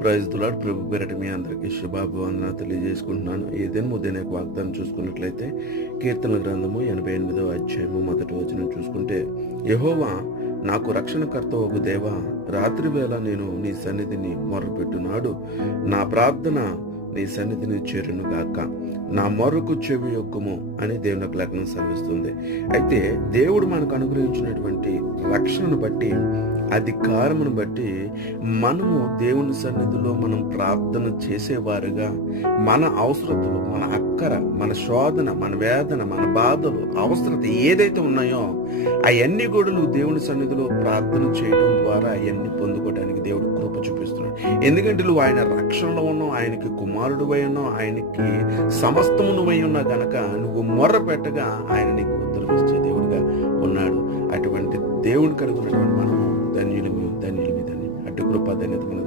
Praise the lord. ప్రభు పేరట మీ అందరికీ శుభాభివందనాలు తెలియజేసుకుంటున్నాను. ఏదైనా ఉదయం వాగ్దానం చూసుకున్నట్లయితే కీర్తనల గ్రంథము 88వ అధ్యాయము 1వ వచనం చూసుకుంటే, యెహోవా నాకు రక్షణకర్తవగు దేవా, రాత్రి వేళ నేను నీ సన్నిధిని మొర్రపెట్టునాడు, నా ప్రార్థన నీ సన్నిధిని చేరును గాక, నా మొర్రకు చెవి యొక్కము అని దేవునికి లేఖనం సెలవిస్తుంది. అయితే దేవుడు మనకు అనుగ్రహించినటువంటి రక్షణను బట్టి, అధికారమును బట్టి మనము దేవుని సన్నిధిలో మనం ప్రార్థన చేసేవారుగా మన అవసరతలు, మన అక్కర, మన శోధన, మన వేదన, మన బాధలు, అవసరత ఏదైతే ఉన్నాయో అవన్నీ కూడా నువ్వు దేవుని సన్నిధిలో ప్రార్థన చేయడం ద్వారా అవన్నీ పొందుకోవడానికి దేవుడు కృప చూపిస్తున్నాడు. ఎందుకంటే నువ్వు ఆయన రక్షణలో ఉన్నావు, ఆయనకి కుమారుడు అయి ఉన్నావు, ఆయనకి సమస్తము నువ్వై ఉన్నా గనక నువ్వు మొర్ర పెట్టగా ఆయన నీకు ఉత్తరమిచ్చే దేవుడిగా ఉన్నాడు. అటువంటి దేవుని కలుగున్నటువంటి మనము ధన్యులమి. అటు కృప ధన్యత మన